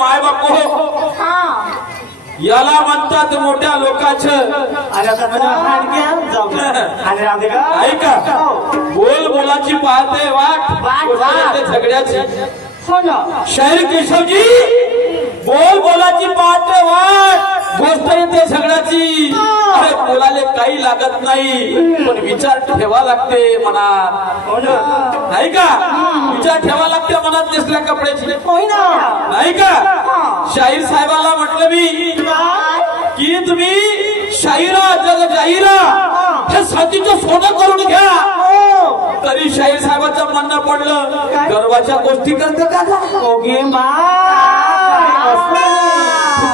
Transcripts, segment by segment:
माय बापू याला म्हणतात मोठ्या लोकांचं ऐका बोल बोलाची पाहते वाट झगड्याची हो ना शाहीर केशवजी बोल बोलाची पाहते वाट गोष्ट येते झगड्याची अरे बोलाले काही लागत नाही पण विचार ठेवा लागते मनात नाही का विचार ठेवा लागते मनात दिसल्या कपड्याची नाही का शाहीर साहेबाला म्हटलं मी की तुम्ही शाहिरा जग जाहिरा हे साथीचं सोनं करून घ्या तरी शाहीर साहेबांचं म्हणणं पडलं गर्वाच्या गोष्टी करते का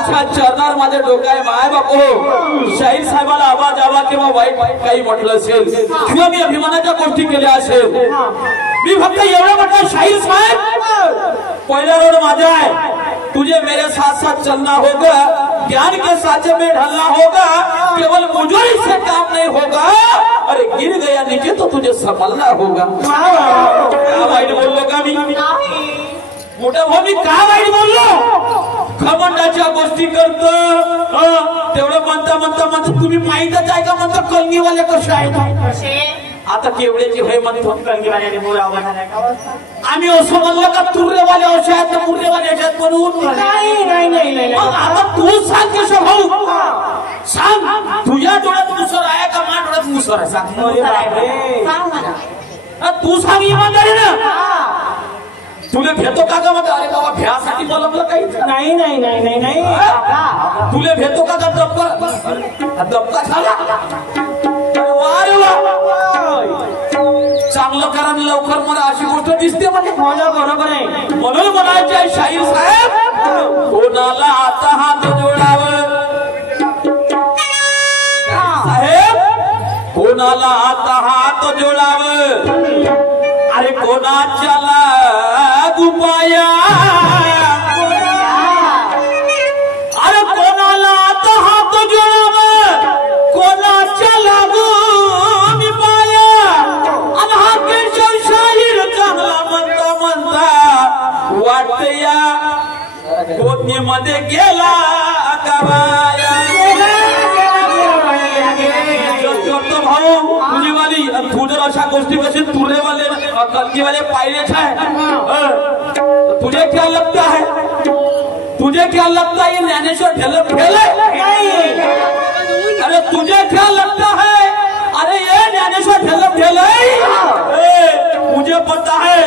तुमच्या चरणार माझ्या डोक्यात माय बापू शाहीर साहेबाला आवाज आवा किंवा वाईट काही म्हटलं असेल किंवा मी अभिमानाच्या गोष्टी केल्या असेल मी फक्त एवढं म्हटलं शाहीर साहेब पहिला रोड माझा है तुझे मेरे साथ साथ चलना होगा ज्ञान के साचे में ढलना होगा केवल मुझे से काम नहीं होगा अरे गिर गया नीचे तो तुझे संभलना होगा क्या वाईट बोललो का मी मोठा भाऊ मी का वाईट बोललो घमंडाच्या गोष्टी करतो तेवढं म्हणता तुम्ही माहीतच आहे का म्हणता कलगीवाले कसे आहेत आता केवढ्याची भय म्हणतो आम्ही असं म्हणलं का तुर्रेवाले असे आहेत मुर्रेवाले आहेत म्हणून नाही आता तू सांग केशव भाऊ सांग तुझ्या डोळ्यात मुसर आहे का माझ्या डोळ्यात मुसर आहे सांग तू सांग इमानदारी ना तुले भेटतो का ग मग अरे बाबा भ्यासाठी बोलवलं काही नाही तुले भेटतो का दबका झाला चांगलं करा लवकर मला अशी गोष्ट दिसते मला बरोबर आहे म्हणून म्हणायचे शाहीर साहेब कोणाला आता हात जोडावं साहेब कोणाला आता हात जोडावं अरे कोणाच्या गुपाया अरे कोणाला आता हात जोडावं कोणाच्या लागून पाया आणि हा केशव शाहीर चांगला म्हणता वाटत या गोदनीमध्ये गेला गवाया भाऊ तुझीवाली तू जर अशा गोष्टी कशी तुरेवाले कलगीवाले पाहिलेच आहे तुझे क्या लगता है ये ज्ञानेश्वर फेल अरे तुझे क्या लगता है अरे ये ज्ञानेश्वर फेल मुझे पता है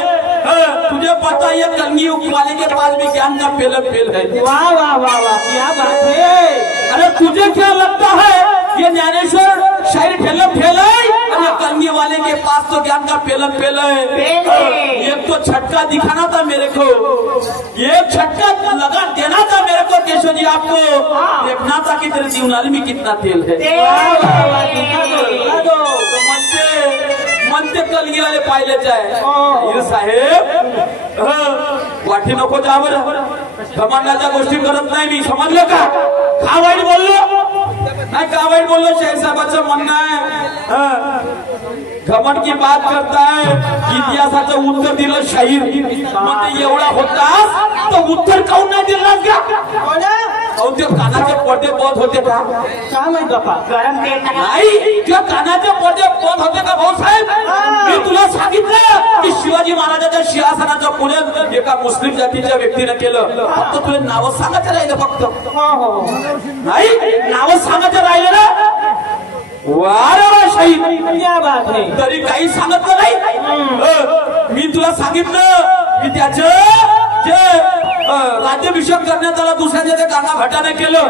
तुझे पता है ये कलगी वाले के पास भी ज्ञान का फेल है वाह वाह वाह वाह क्या बात है अरे तुझे क्या लगता है ये ज्ञानेश्वर शायरी फेल है अरे कलगी वाले के पास तो ज्ञान का फेल है एक तो झटका दिखाना था मेरे को एक झटका लगा देना था मेरे को केशव जी आपको देखना था कि तेरे जीवनाली में कितना तेल है म्हणते कलगी वाले पाहिलेच आहे साहेब वाटी नको जा बरं घमंडाच्या गोष्टी करत नाही मी समजलं का वाईट बोललो नाही का वाईट बोललो शाहीर साहेबांचं म्हणणं आहे घमंड की बात करता है इतिहासाचं उत्तर दिलं शाहीर म्हणजे एवढा होता तो उत्तर काऊन नाही दिलं का ते कानाचे पडदे बंद होते का काय माहित बापा नाही त्या कानाचे पडदे बंद होते का भाऊसाहेब मी तुला सांगितलं की शिवाजी महाराजांच्या सिंहासनाचं पूजन एका मुस्लिम जातीच्या व्यक्तीने केलं फक्त तुला नाव सांगायचं राहिलं फक्त नाही नाव सांगायचं राहिलं ना वारे शाहीर तरी काही सांगितलं नाही मी तुला सांगितलं की त्याचं जे राज्याभिषेक करण्यात आला दुसऱ्या जे गाणा भटाने केलं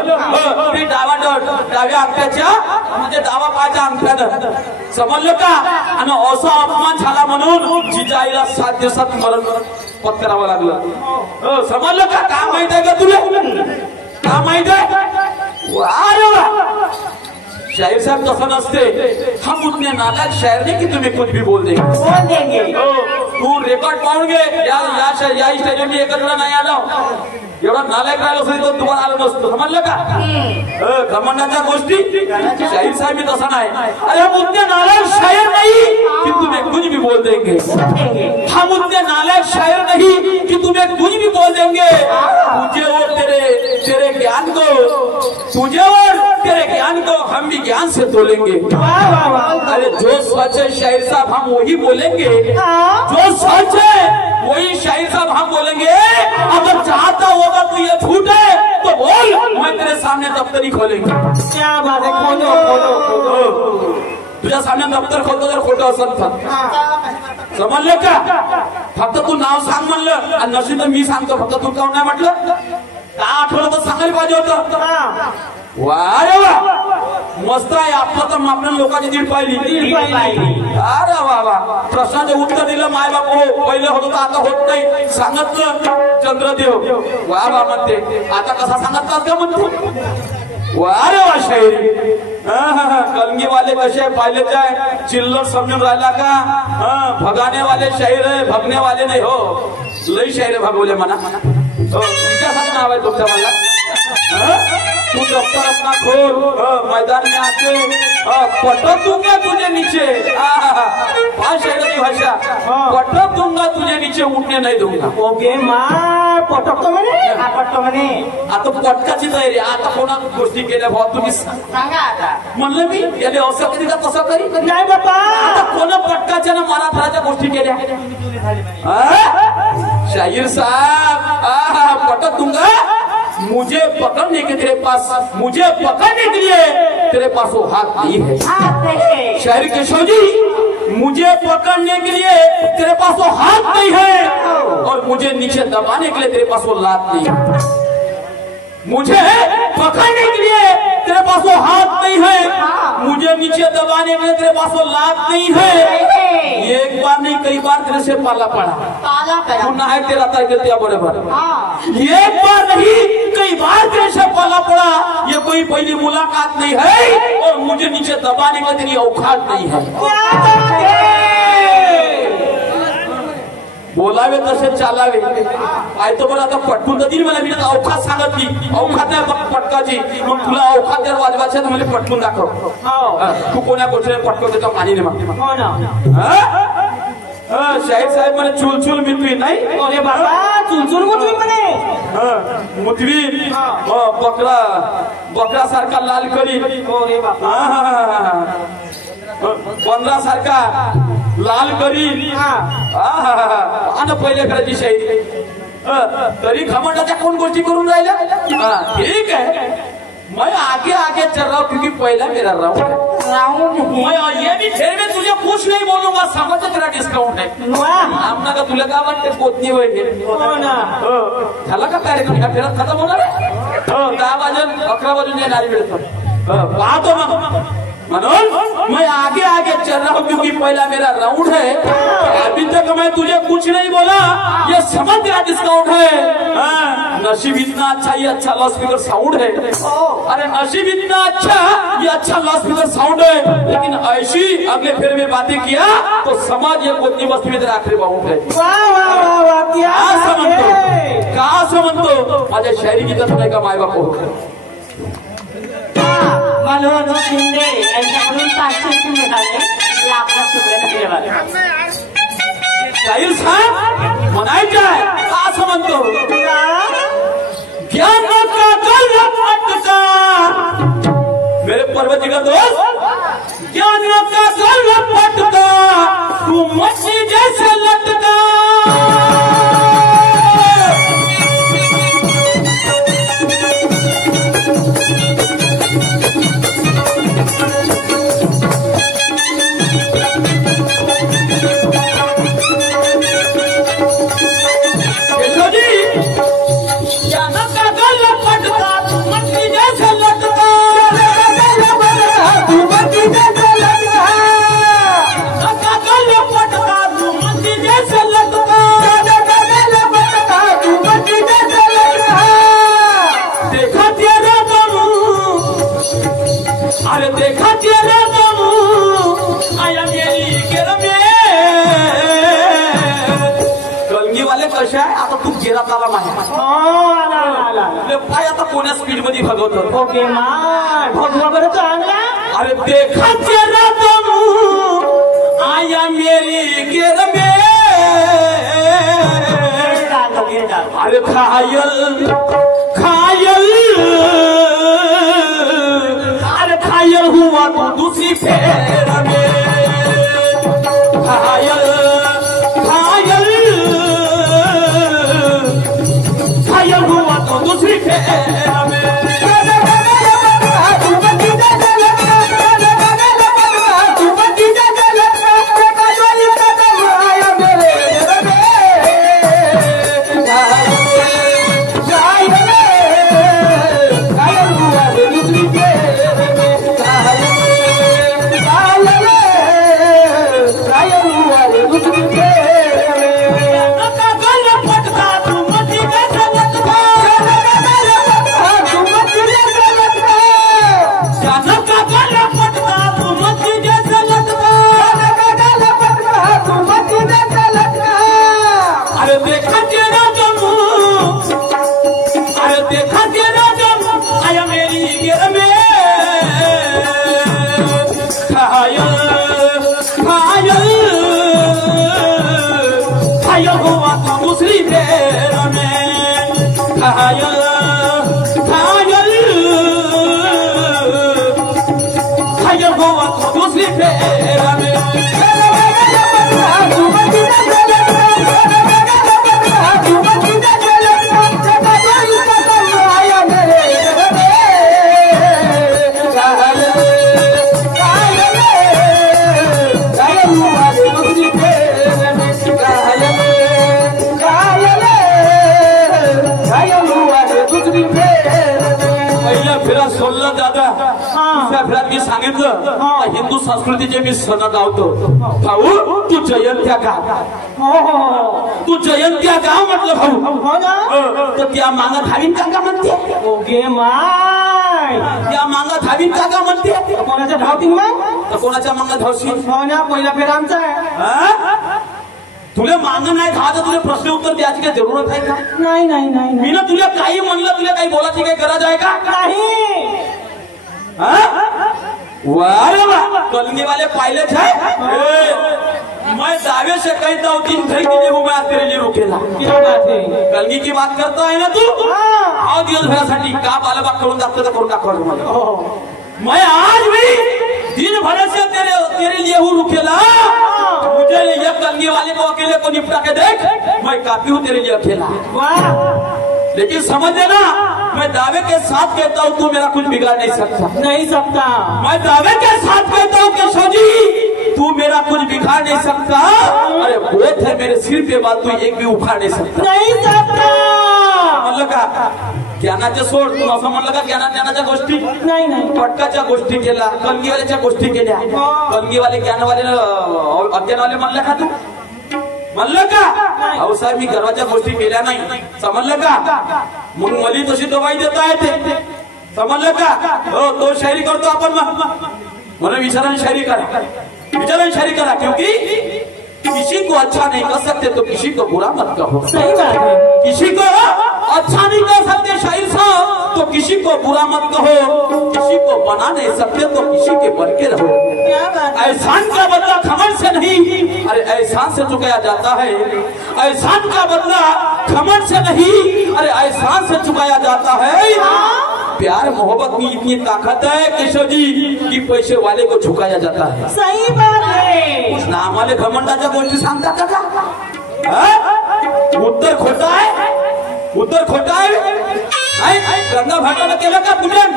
ते डाव्या अंगठ्याच्या म्हणजे डावा पायाच्या अंगठ्यानं समजलं का आणि असा अपमान झाला म्हणून जिजाईला 7 दिवसात मरण पत्करावं लागलं समजलं का काय माहित आहे का तुला काय माहित आहे शाहीर साहब तसा नसते हम उतने नालायक शायर नहीं कि तुम्हें कुछ भी बोल देंगे तू रेकॉर्ड पाहून घे या स्टेजवर एकत्र नाही आलो एवढा नालायक राहिलो असं तो तुम्हाला आलं नसतं समजलं का घमंडाच्या गोष्टी शाहीर साहेब भी तसा नाही अरे हम उतने नालायक शायर नहीं कि तुम्हें कुछ भी बोल देंगे हम उतने नालायक शायर नहीं कि तुम्हें कुछ भी बोल देंगे तुझे वो ज्ञान को तुझे और तेरे ज्ञान को हम भी ज्ञान से तोलेंगे। अरे जो सच है शायर साहब हम वही बोलेंगे, जो सच है वही शायर साहब हम बोलेंगे। अगर चाहता होगा तो ये झूठ है तो बोल, मैं तेरे सामने दफ्तर ही खोलेंगे। क्या बात है, खोलो खोलो खोलो। तुझ्या सामने दफ्तर खोलतो जर खोटं असत समजलं का? फक्त तू नाव सांग म्हणलं आणि नशीब मी सांगतो, फक्त तू काऊन नाही म्हटलं? का आठवलं तर सांगायला पाहिजे होतं। वा रे वा, मस्त आहे आपलं तर आपल्या लोकांची दीड पाहिली। अरे वा वा, प्रश्नाचे उत्तर दिलं माय बाप हो, पहिले होत होतं आता होत नाही सांगितलं चंद्रदेव। वा वा म्हणते, आता कसा सांगतलास का म्हणते? वारे वा शायरी। कलंगी वाले कसे पाहिले जाय, चिल्लर समजून राहिला का? भगाने वाले शायर है, भगने वाले नहीं हो। लई शायर भगवले मना तिच्यासाठी नाव आहे तुमच्या मला। तू दफ्तर अपना खोल, मैदान में आके पटक दूंगा तुझे नीचे। शायर की भाषा, पटक दूंगा तुझे नीचे, उठने नहीं दूंगा। ओके माय, पटकतो म्हणे, पटकतो म्हणे। आता पटकाची तयारी, आता कोणा गोष्टी केल्या भाऊ तुम्ही सांगा आता। म्हणलं मी याने असं कधी का तसं करी नाही बाबा, आता कोणा पटकाच्या ना मराठाच्या गोष्टी केल्या? शाहीर साहब, पटक दूंगा मुझे पकड़ने के तेरे पास, मुझे पकड़ने के लिए तेरे पास वो हाथ नहीं है। शायर केशव जी, मुझे पकड़ने के लिए तेरे पास वो हाथ नहीं है, और मुझे नीचे दबाने के लिए तेरे पास वो लात नहीं है। मुझे पकड़ने के लिए तेरे पास वो हाथ नहीं है, मुझे नीचे दबाने के लिए तेरे पास वो लात नहीं है। एक बार नहीं कई बार तेरे से पाला पड़ा, सुना है तेरा तय बराबर। एक बार नहीं कई बार तेरे से पाला पड़ा, ये कोई पहली मुलाकात नहीं है, और मुझे नीचे दबाने का तेरी औकात नहीं है। बोलावे तसे चालावे, काय तो बरं आता पटकून तर दिली मला, मी अवकात सांगत की अवकात नाही पटकाची, मग तुला अवकात जर वाजवायचं तर मला पटकून दाखव। तू कोण्या गोष्टीने पटकवते तो पाणी ने शाहीर साहेब म्हणे चुलचुल मितवी नाही। अरे बाबा, चुलचुल मुतवी म्हणे, मुतवी बकरा सारखा लाल करी। अरे बाबा, बंदरा सारखा लाल करी। आणि पहिले करायची शायरी, तरी घमंडाच्या कोण गोष्टी करून राहिल्या? ठीक है, मैं आगे आगे चल रहा हूँ क्योंकि पहला मेरा राउंड है। मैं ये भी फिर में तुझे कुछ नहीं बोलूंगा, समझ तेरा डिस्काउंट है। आमना का तुला काय वाटते पोतनी वय झाला का कार्यक्रम? का फिरत खतम होणार आहे? 10 वाजून 11 वाजून येणारी वेळ पाहतो मग मनोज, मैं आगे आगे चल रहा हूँ क्योंकि पहला मेरा राउंड है। अभी तक मैं तुझे कुछ नहीं बोला, ये समझ तेरा डिस्काउंट है। नसीब इतना अच्छा, ये अच्छा लाउड स्पीकर साउंड है। अरे नसीब इतना अच्छा, ये अच्छा लाउड स्पीकर साउंड है, लेकिन ऐसी अगले फेर में बातें किया तो समाज ये कोणती वस्तू में तेरा आखरी बाउंड है। का समजतो माझ्या शायरी गीतात नाही का माय बापू? मनोज शिंदे यांच्याकडून 500 मिळाले, लाखला शुभेच्छा। शाहीर साहब म्हणायचं आहे, असं म्हणतो ज्ञान का गलपटका, मेरे पर्वती का दोस्त, ज्ञान का गलपटका तू मछली जैसे लटका। आता तू गेला ताला माहिती पाय आता कोण्या स्पीड मध्ये भगवतो? ओके माय, भगवा बरं चांगला। अरे देखा तेरा दम आया मेरी गिर में, अरे घायल घायल फेर में मी सांगितलं हिंदू संस्कृतीचे मी सण गावतो भाऊ तू जयंत्या गाव तू जयंत्या गाव म्हटलं भाऊ हो ना तर त्या मांगा धावीन काका म्हणते ओके माय त्या मांगा धावीन काका म्हणते कोणाच्या धावतील मग तर कोणाच्या मांगा धावशील हो ना पहिला फेर आमचा आहे तुला मांग नाही धावा तर तुला प्रश्न उत्तर द्यायची काय जरूरत आहे का नाही नाही नाही मी ना तुला काही म्हणलं तुला काही बोलायची काही गरज आहे का नाही वारे वाह कलंगी वाले पायलट है मैं दावे से कहता हूँ 3 घर के लिए मैं तेरे लिए रुकेला कलंगी की बात करता है ना तू आओ दिवस भरासाठी का बालबाग करून दाखवतो तर करून दाखव मैं आज भी दिन भर से तेरे लिए हूँ रुकेला मुझे ये कलंगी वाले को अकेले को निपटा के देख मैं काफी हूँ तेरे लिए अकेला लेकिन समझ लेना मैं दावे के साथ कहता हूँ तू मेरा कुछ बिगाड़ नहीं सकता मैं दावे के साथ कहता हूँ केशव जी तू मेरा कुछ बिगाड़ नहीं सकता अरे बोध है मेरे सिर पे बात तू एक भी उखाड़ नहीं सकता म्हणलं का ज्ञानाच्या सोड तू असं म्हणलं का ज्ञानाच्या गोष्टी नाही पटकाच्या गोष्टी केल्या कलगीवाल्याच्या गोष्टी केल्या कलगीवाले ज्ञानवाले अज्ञानवाले म्हणलं का तू म्हणलं का अहो साहेब मी गर्वाच्या गोष्टी केल्या नाही समजलं का मग मला तशी दवाई देता येते समजलं का हो तो शायरी करतो आपण मला विचाराने शायरी करा क्योंकि किसी को अच्छा नहीं कर सकते तो किसी को बुरा मत कहो सही बात है किसी को अच्छा नहीं कर सकते शायर साहब तो किसी को बुरा मत कहो किसी को बना नहीं सकते तो किसी के बन के रहो एहसान का बदला खमन से नहीं अरे एहसान से चुकाया जाता है एहसान का बदला खमन से नहीं अरे एहसान से चुकाया जाता है प्यार मोहब्बत में इतनी ताकत है केशव जी कि पैसे वाले को झुकाया जाता है सही बात है नाम वाले घमंडाच्या गोष्टी सांगतात का उत्तर खोटा आहे गंगा भाटानं केलं का पूजन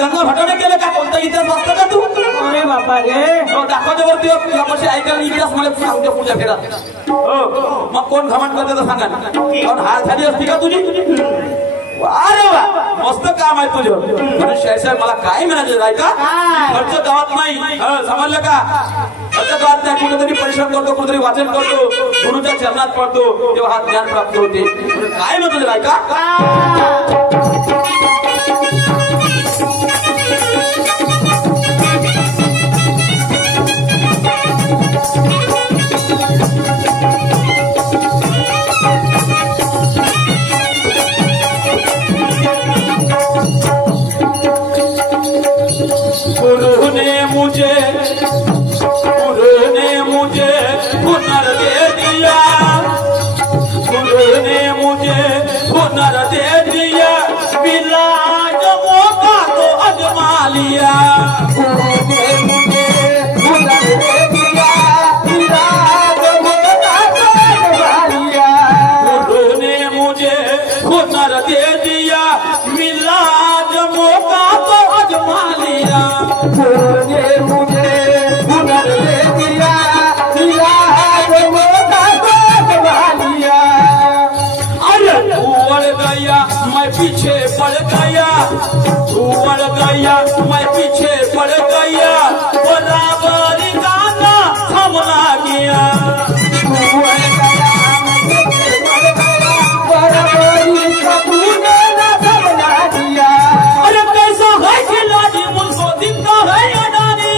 गंगा भाटानं केलं का कोणता इतिहास वाचता का तू अरे बापा रे दाखवते वरती यापाशी ऐकायला इतिहास मला सांगते पूजा फेरात मग कोण घमंड करते तर सांगा कारण हार झाली असती का तुझी अरे वा मस्त काम आहे तुझं म्हणून शाहीर साहेब मला काय म्हणायचं आहे का खर्च गावात नाही समजलं का खर्च गावात नाही कुठेतरी परिश्रम करतो कुठेतरी वाचन करतो गुरुच्या चरणात पडतो तेव्हा हा ज्ञान प्राप्त होते काय म्हणतो आहे का गुरु ने मुझे हुनर दे दिया गुरु ने मुझे हुनर दे दिया मिला जो मौका तो अजमा लिया गुरु ने मुझे हुनर दे दिया मिला जो मौका तो अजमा लिया गुरु ने मुझे हुनर दे दे दिया मिला जो मौका तो अजमा लिया गुरु ने मुझे हुनर दे दिया मिला जो मौका तो अजमा लिया अरे तू बढ़ गया मैं पीछे पड़ गया तू बढ़ गया मैं पीछे पड़ गया बराबर गाना थमला गया अरे कैसा है खिलाड़ी मुझको दिखता है अडानी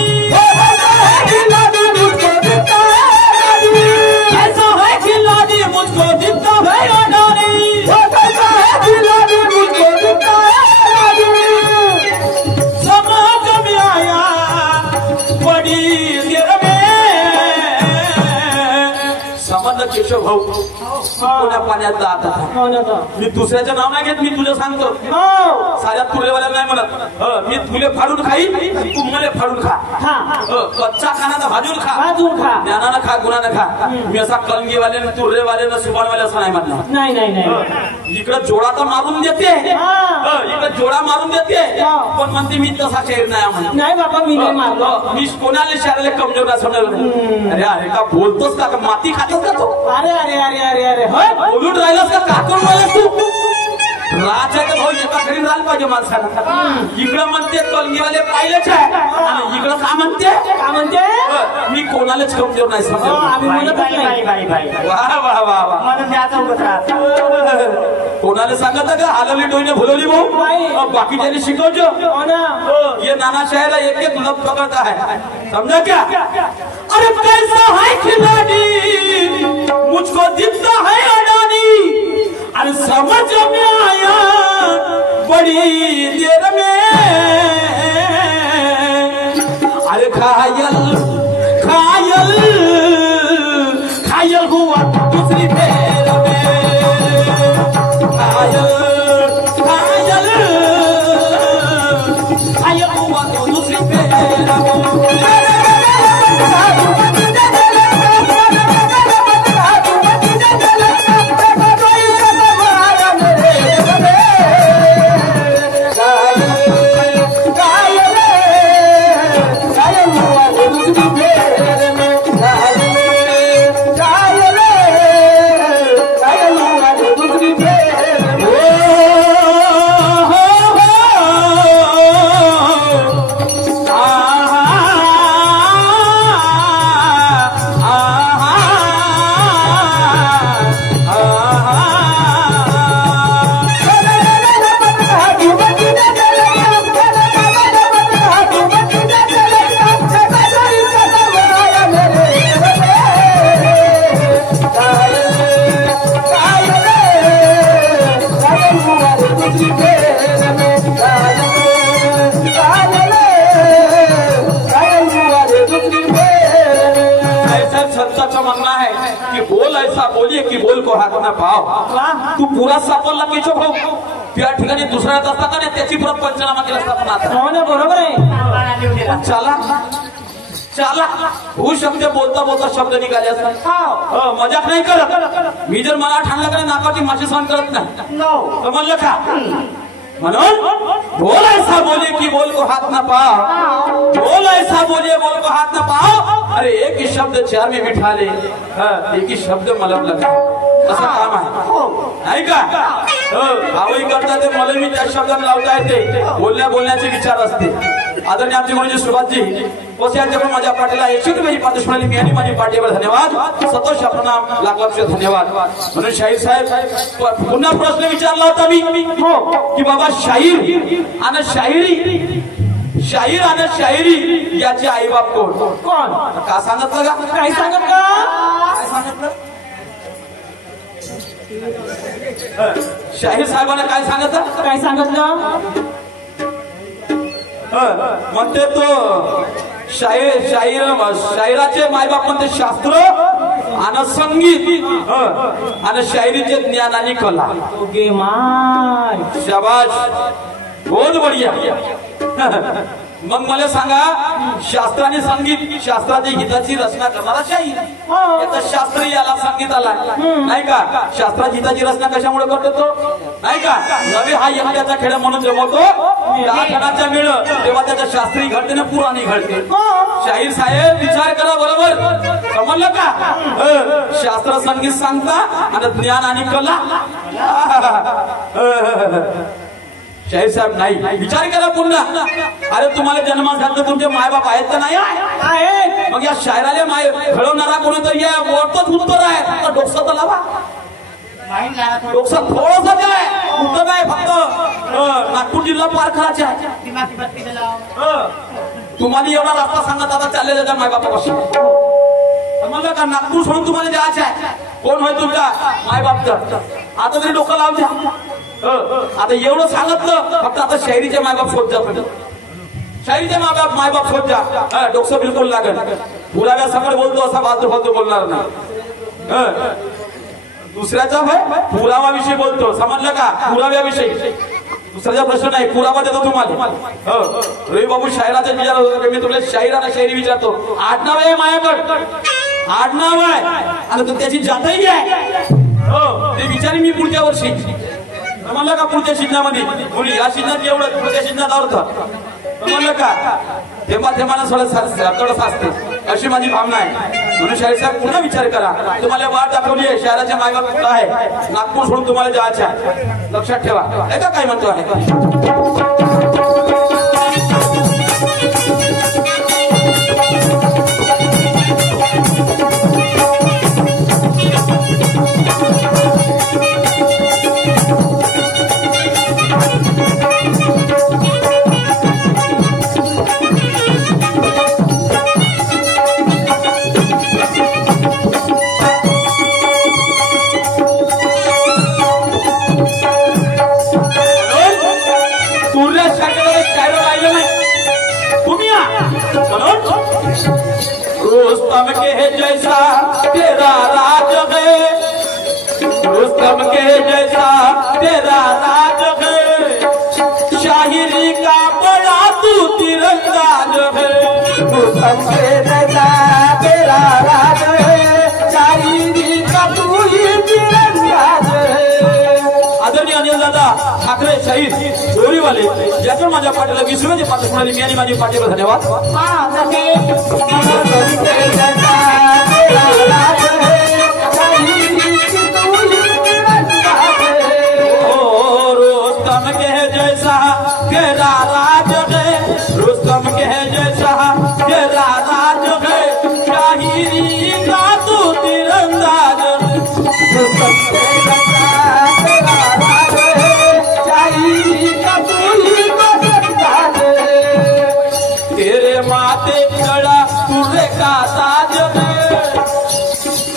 कैसा है खिलाड़ी मुझको दिखता है अडानी समाज में आया बड़ी देर में समज केशव भाऊ कोण्या पाण्यात जात होता मी दुसऱ्याचं नाव नाही घेत मी तुला सांगतो साऱ्या तुरेवाल्या नाही म्हणत मी तुले फाडून खाईन तू मला फाडून खा कच्चा खाना भाजून खा ज्ञानानं खा गुणानं खा मी असा कलंगीवाल्यानं तुरेवाल्यानं सुभानवाल्या असं नाही म्हणणार नाही इकडं जोडा तर मारून देते इकडं जोडा मारून देते पण म्हणते मी तसा शहर नाही म्हणत नाही बाबा मी नाही मारलो मी कोणाला शहराला कमजोर नाही समजलं अरे अरे का बोलतोस का माती खातोस का तू अरे अरे अरे अरे अरे बोलून राहिलास का काकून मला तू राजाचा भाऊ एका घरी राहिला पाहिजे माणसाला इकडं म्हणते कलगीवाले पाहिलेच आहे आणि इकडं का म्हणते मी कोणालाच कमजोर नाही समजलं वा वा वा कोणाला सांगत का हलवली डोईने भुलवली भाऊ बाकीच्याने शिकवજો ये नाना शहर एक एक लब पकड़ता है समझा क्या अरे कैसा है खिलाड़ी मुझको दिखता है अडानी अरे समझ में आया बड़ी देर में अरे घायल घायल घायल हुआ दूसरी फेर में घायल घायल घायल हुआ दूसरी फेर में बोलिए की बोल को हात ना पाव तू पुरा सापडला केशव भाऊ त्या ठिकाणी दुसऱ्या असता का नाही त्याची परत पंचनामा केला असता बरोबर आहे चला चला हो शब्द बोलता बोलता शब्द निघाले असतात मजाक नाही करत मी जर मला ठाणला का नाकावरती माशी सहन करत नाही समजलं का म्हणून बोल ऐसा बोले की बोल को हाथ ना पाओ बोल ऐसा बोले बोल को हाथ ना पाओ अरे एक ही शब्द चार में बिठा ले एक ही शब्द मलम लगा असं काम आहे नाही का भावही करता ते मला मी त्या शब्दांना लावता येते बोलण्याचे विचार असते आदरणीय आमचे गुरुजी सुभाषजी वसियांचे पण माझ्या पाठीला 100 रुपयाची पारितोषिक मिळाली मी आणि माझी पाठीवर धन्यवाद सतोष प्रणाम लाख लाख धन्यवाद म्हणून शाहीर साहेब पुन्हा प्रश्न विचारला होता मी की बाबा शाहीर आणि शायरी याचे आई बाप कोण का सांगितलं का काय सांगितलं शाहीर साहेबांना काय सांगितलं म्हणते तो शायराचे मायबाप म्हणते शास्त्र आणि संगीत आणि शायरीचे ज्ञान आणि कला शाबाश बहुत बढ़िया मग मला सांगा, शास्त्राने संगीत, शास्त्राच्या हिताची रचना करणारा शाहीर, याचा शास्त्र याला संगीत आला नाही का? शास्त्राच्या हिताची रचना कशामुळे करतो तो नाही का? नवे हा एकट्याचा खेळ म्हणून जमवतो, 10 जणांचा मेळ तेव्हा त्याच्या शास्त्री घडते ना पुराणी घडते. शाहीर साहेब विचार करा, बरोबर समजलं का? शास्त्र संगीत सांगता आणि ज्ञान आणि कला. शाहीर साहेब नाही, विचार करा पुन्हा. अरे तुम्हाला जन्मासारखं तुमचे मायबाप आहेत का नाही आहे? मग या शायराला माय घडवणारा कोणीतरी मोठंच उत्तर आहे. डोकसा तर लावा, डोकसा थोडंसं आहे, उत्तर आहे फक्त नागपूर जिल्हा पार करायचे आहे. तुम्हाला एवढा रस्ता सांगत आता चालले त्याच्या मायबापापासून, समजलं का? नागपूर सोडून तुम्हाला जायचं आहे. कोण होय तुमच्या मायबापचं? आता तरी डोकं लावते. आता एवढं सांगितलं, फक्त आता शायरीचे मायबाप शोध जा. शायरीचे मायबाप शोध जा. डोकं बिलकुल लागेल. पुराव्या समोर बोलतो असा फालतू बोलणार नाही. दुसऱ्याचा पुरावाविषयी बोलतो, समजलं का? पुराव्याविषयी दुसऱ्याचा प्रश्न नाही, पुरावा देतो तुम्हाला. रवी बाबू शायराचा विचार, मी तुला शायराना शायरी विचारतो. आडनाव आहे माझ्याकडे, आडनाव आहे आणि त्याची जातही आहे. ते विचारी मी पुढच्या वर्षी, समजलं का? पुढच्या शिजनामध्ये मुली, या शिजनात एवढं, पुढच्या शिजनात अर्थ, समजलं का? तेव्हा थोडं साचते, अशी माझी भावना आहे. म्हणून शाहीर साहेब पुन्हा विचार करा. तुम्हाला वाट दाखवली आहे, शहराच्या मायबाप कुठं आहे? नागपूर सोडून तुम्हाला जायचं आहे. लक्षात ठेवा. ऐका काय म्हणतो आहे. रुस्तम के जैसा तेरा राज है, रुस्तम के जैसा तेरा राज है, शाहिरी का बड़ा तू तीरंदाज है. रुस्तम के जैसा तेरा राज है, शाहिरी का तू ही तीरंदाज है. आदरणीय अनिल दादा ठाकरे शाहीर दोरीवाले, ज्याच्यावर माझ्या पाठीला विसरूनची पाठ म्हणाली, मी आणि माझी पाठीला धन्यवाद. रुस्तम के जैसा तेरा राज है, रुस्तम के जैसा तेरा राज है, शाहिरी का तू तीरंदाज. रुस्तम के जैसा तेरा राज है, शाहिरी का तू ही तीरंदाज. तेरे माथे चढ़ा तुझे का ताज है,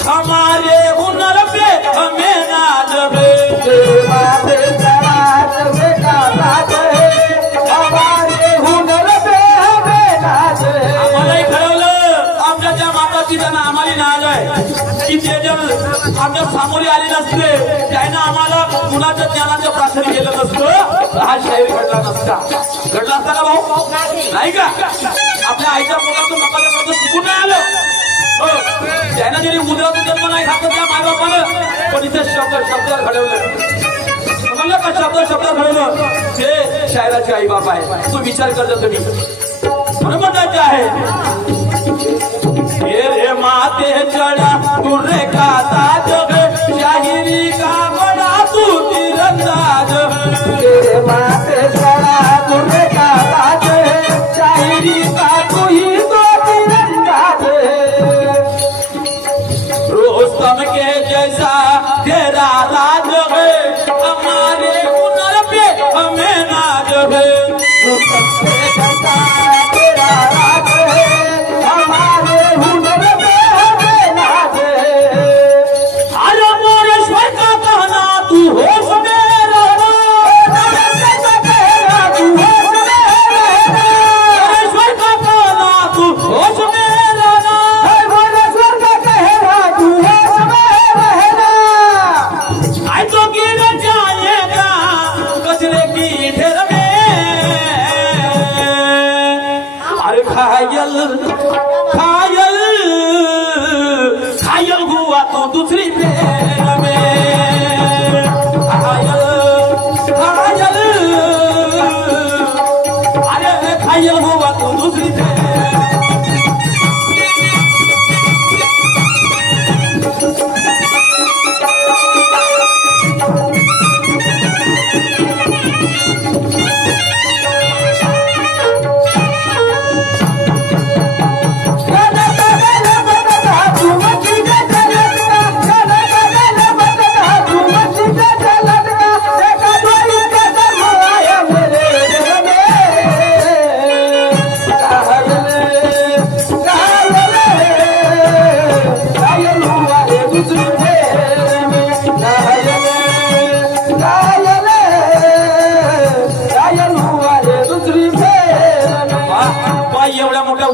हमारे हुनर पे हमें नाज है. तेरे माथे चढ़ा तुझे का ताज है, हमारे हुनर पे हमें नाज है. आम्हालाही ठरवलं, आमच्या ज्या माताची त्यांना आम्हाला नाज आहे की ते जर आमच्या सामोरी आले नसते, त्यानं आम्हाला कुणाच्या ज्ञानाचं प्राशन केलं नसतं, हा शाहीर घडला नसता. घडला असता का भाऊ? नाही का? आपल्या आईच्या पोटातून नकाच्या पोटातून शिकून नाही आलं. त्यानं जरी मुद्राचा जन्म नाही घातला त्या मायबापानं, पण इथे शब्द घडवलं, म्हणलं का? शब्द घडवलं, ते शायराचे आई बाप आहे. तो विचार करतो तुम्ही, म्हणून म्हणायचे आहे, तेरे माथे चढ़ा तुझे का ताज है, शाहिरी का बड़ा तू तीरंदाज है. तेरे माथे चढ़ा तुझे का ताज है, शाहिरी का तू ही तो तीरंदाज है. रुस्तम के जैसा तेरा राज है, हमारे हुनर पे हमें नाज है. रुस्तम के जैसा तेरा राज है, हमारे हुनर पे हमें नाज है. अरे मोरेश्वर का कहना तू होश में रहना, तू होश में रहना. मोरेश्वर का कहना तू होश में रहना, मोरेश्वर का कहना तू होश में रहना. आई तो गिर जाएगा कचरे की ढेर में,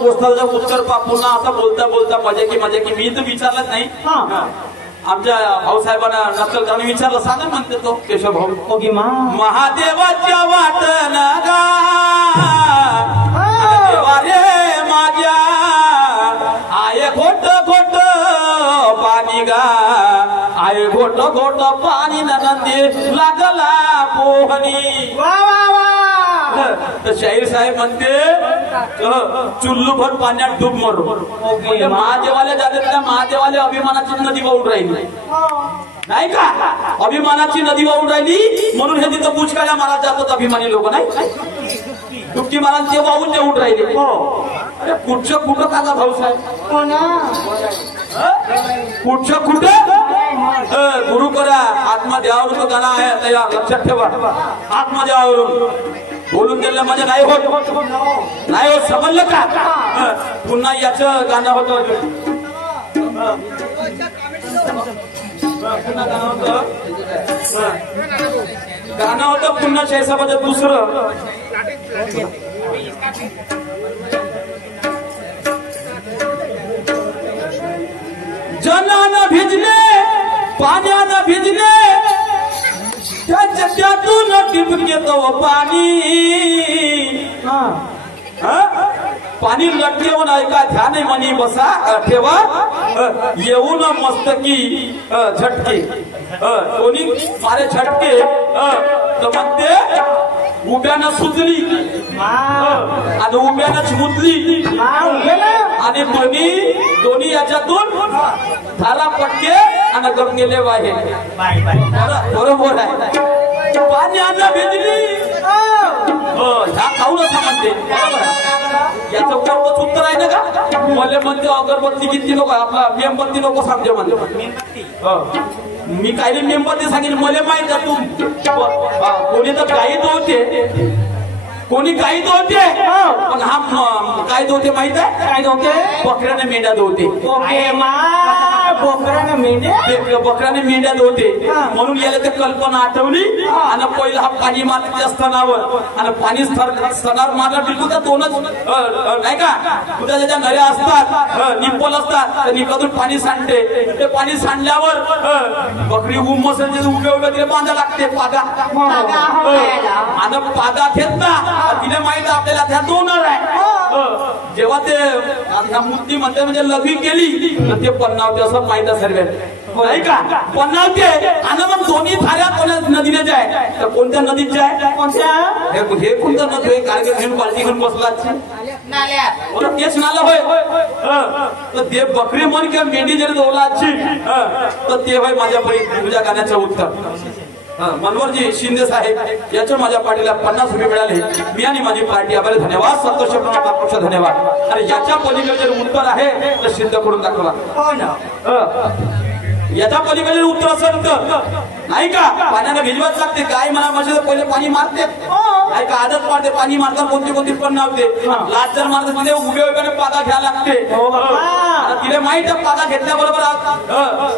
गोष्टाचं उत्तर पुन्हा असं बोलता बोलता मजा की मी तर विचारलंच नाही. आमच्या भाऊसाहेबांना नक्कलकरांनी विचारलं, सांगा म्हणते तो केशव भाऊ. ओके महादेवाच्या वाटन गा देवा रे माझ्या आये घोट घोट पाणी गा आये घोट घोट पाणी नंदी लागला पोहणी. वा वा वा. तर शाहीर साहेब म्हणते चुल्लू भर पाण्यात डूब मरू. म्हणजे महादेवाला जातात, महादेवाला अभिमानाची नदी वाहून राहिली नाही का, अभिमानाची नदी वाहून राहिली म्हणून हे तिथं बुचकाळ्या महाराज जातात अभिमानी लोक नाही. डुबकी महाराज ते वाहून जेवून राहिले. अरे कुठं काका भाऊसाहेब कुठं गुरु करा आत्मदेवावरून गाणं आहे त्याला लक्षात ठेवा. आत्मदेवावरून बोलून दिलं म्हणजे नाही होत समजलं का. पुन्हा याचं गाणं होतं पुन्हा शाहीसाहेबाचं दुसरं. जनानं भिजले पाण्यानं भिजले त्यातून टिपके तो पाणी पाणी लटकेवून ऐका ध्यान मनी बसा ठेवा येऊन मस्तकी झटके कोणी मारे झटके तर म्हणते उभ्यानं सुचली आणि उभ्यानंच मुतली आणि दोन्ही याच्यातून धारा पटके आणि गंगेले वाहे. बरोबर आहे. पाण्यानं भिजली ह्या खाऊ नका म्हणते. बरोबर आहे. याचं उत्तर आहे ना का. मला म्हणते अगरबत्ती किती नको आपला मेणबत्ती नको सांगते म्हणते. मी काही मेणबत्ती सांगेन मला माहित आहे. तू कोणी तर गाईत होते कोणी गाईत होते पण हा काय होते माहित आहे. काय होते बकऱ्याने मेंढ्यात होते. बकऱ्याने मेंढ्यात होते म्हणून याला ते कल्पना आठवली आणि पहिलं हा पाणी मारण्याच्या स्तनावर आणि पाणी स्तनावर मारला बिलकुल तर दोनच नाही का. तुझ्या ज्याच्या नऱ्या असतात निप्पल असतात तर निपातून पाणी सांडते. ते पाणी सांडल्यावर बकरी उमसले उभे तिला बांधा लागते पागा आणि पागा घेत ना तिने माहित आपल्याला त्या दोनच आहे. जेव्हा ते मूर्ती म्हणते म्हणजे लघवी केली तर ते पन्नावते असं माहित आहे सर्व नाही का. पन्नावते आणि मग दोन्ही धाऱ्या कोणत्या नदीने जाय तर कोणत्या नदीत जाय कोणत्या हे कोणतं नदी कारगिल घेऊन पालटी घेऊन बसला तेच नाला होय. तर ते बकरी म्हण किंवा मेंढी जरी दोला तर ते होय माझ्या तुझ्या गाण्याचं उत्तर. मनोहरजी शिंदे साहेब याच्या माझ्या पार्टीला 50 रुपये मिळाले. मी आणि माझी पार्टी आभारी. धन्यवाद. संतोष पक्ष धन्यवाद. आणि याच्या पलीकडे जर उत्तर आहे तर सिद्ध करून दाखवा. याच्या पलीकडे उत्तर असेल तर नाही का पाण्याने भिजवत लागते. गाय म्हणा म्हणजे पहिले पाणी मारते नाही का आदत मारते. पाणी मारतात कोणती पण नव्हते. लाट जर मारते म्हणजे उभ्याने पागा घ्यायला लागते. तिला माहित आहे पागा घेतल्याबरोबर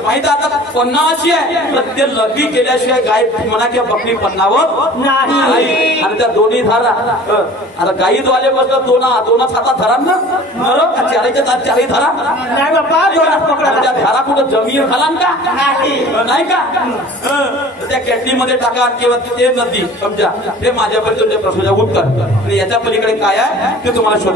माहित आता पन्नावाची आहे तर ते लघवी केल्याशिवाय गाय म्हणा किंवा बकरी पन्नावत नाही. आणि त्या दोन्ही धारा आता गाईद्वारे बसलं दोनच हातात धरा ना बरोबर. चारच्या तास चारही धरा त्या धारा कुठं जमीन घाला नाही का. त्या कॅटलीमध्ये टाका किंवा ते नदी समजा. ते माझ्यापर्यंत तुमच्या प्रश्नाचं उत्तर. आणि याच्या पलीकडे काय आहे ते तुम्हाला शोधा.